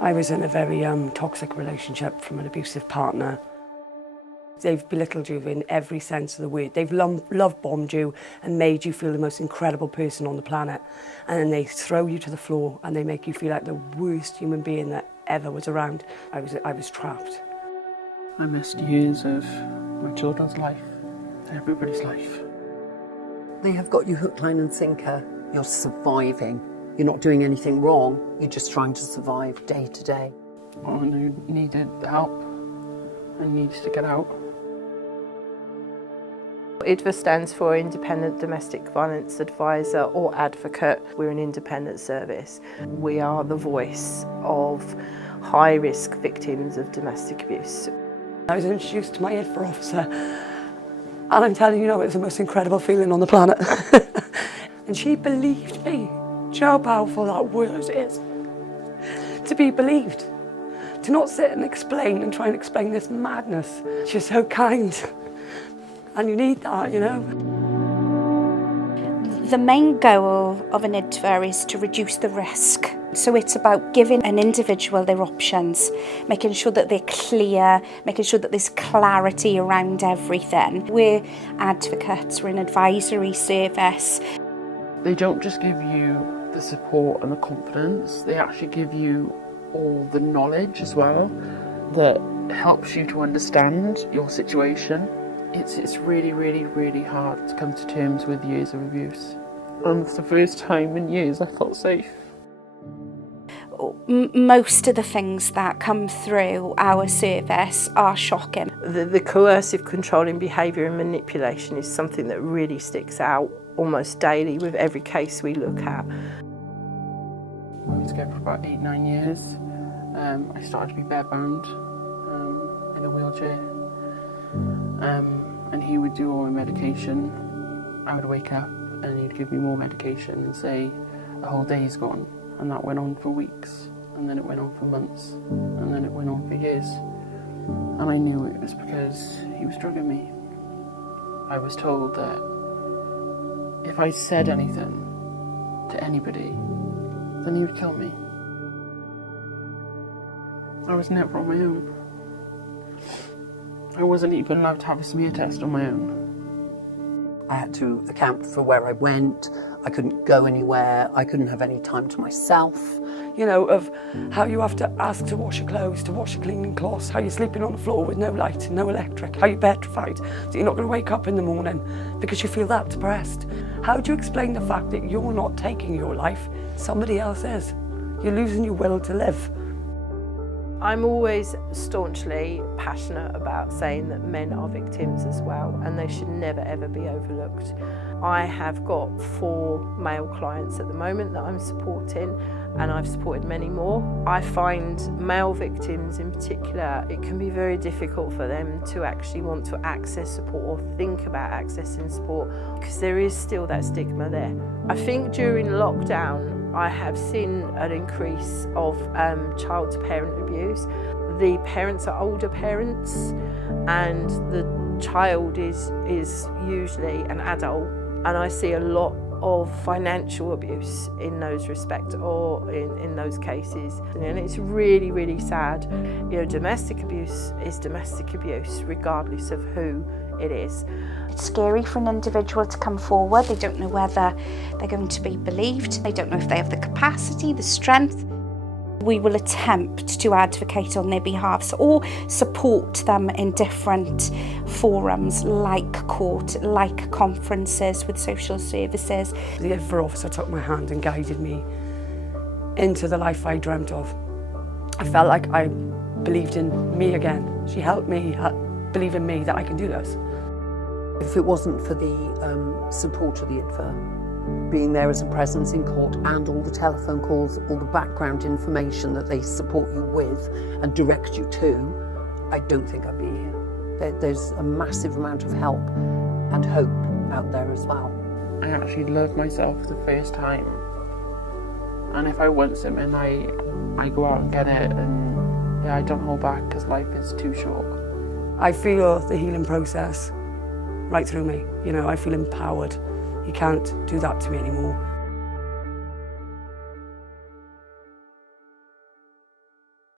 I was in a very toxic relationship from an abusive partner. They've belittled you in every sense of the word. They've love-bombed you and made you feel the most incredible person on the planet. And then they throw you to the floor and they make you feel like the worst human being that ever was around. I was trapped. I missed years of my children's life, everybody's life. They have got you hook, line and sinker. You're surviving. You're not doing anything wrong. You're just trying to survive day to day. I needed help. I needed to get out. IDVA stands for Independent Domestic Violence Advisor or Advocate. We're an independent service. We are the voice of high-risk victims of domestic abuse. I was introduced to my IDVA officer and I'm telling you now, it was the most incredible feeling on the planet. And she believed me. Do you know how powerful that word is? To be believed. To not sit and explain and try and explain this madness. She's so kind. And you need that, you know. The main goal of an IDVA is to reduce the risk. So it's about giving an individual their options, making sure that they're clear, making sure that there's clarity around everything. We're advocates, we're an advisory service. They don't just give you the support and the confidence, they actually give you all the knowledge as well that helps you to understand your situation. It's really, really, really hard to come to terms with years of abuse. And it's the first time in years I felt safe. Most of the things that come through our service are shocking. The coercive controlling behaviour and manipulation is something that really sticks out almost daily with every case we look at. I was together for about 8-9 years. I started to be bedbound in a wheelchair. And he would do all my medication. I would wake up and he'd give me more medication and say, a whole day's gone. And that went on for weeks, and then it went on for months, and then it went on for years. And I knew it was because he was drugging me. I was told that if I said anything to anybody, then he would kill me. I was never on my own. I wasn't even allowed to have a smear test on my own. I had to account for where I went. I couldn't go anywhere. I couldn't have any time to myself. You know, of how you have to ask to wash your clothes, to wash your cleaning cloths, how you're sleeping on the floor with no light, no electric, how you're petrified, so you're not going to wake up in the morning because you feel that depressed. How do you explain the fact that you're not taking your life, somebody else is? You're losing your will to live. I'm always staunchly passionate about saying that men are victims as well and they should never ever be overlooked. I have got 4 male clients at the moment that I'm supporting and I've supported many more. I find male victims in particular, it can be very difficult for them to actually want to access support or think about accessing support because there is still that stigma there. I think during lockdown I have seen an increase of child-to-parent abuse. The parents are older parents and the child is usually an adult, and I see a lot of financial abuse in those respects or in those cases. And it's really, really sad. You know, domestic abuse is domestic abuse regardless of who it is. It's scary for an individual to come forward. They don't know whether they're going to be believed. They don't know if they have the capacity, the strength. We will attempt to advocate on their behalf or support them in different forums like court, like conferences with social services. The IDVA officer took my hand and guided me into the life I dreamt of. I felt like I believed in me again. She helped me believe in me that I can do this. If it wasn't for the support of the IDVA, being there as a presence in court and all the telephone calls, all the background information that they support you with and direct you to, I don't think I'd be here. There's a massive amount of help and hope out there as well. I actually loved myself for the first time. And if I want something, I go out and get it, and yeah, I don't hold back because life is too short. I feel the healing process right through me. You know, I feel empowered. You can't do that to me anymore.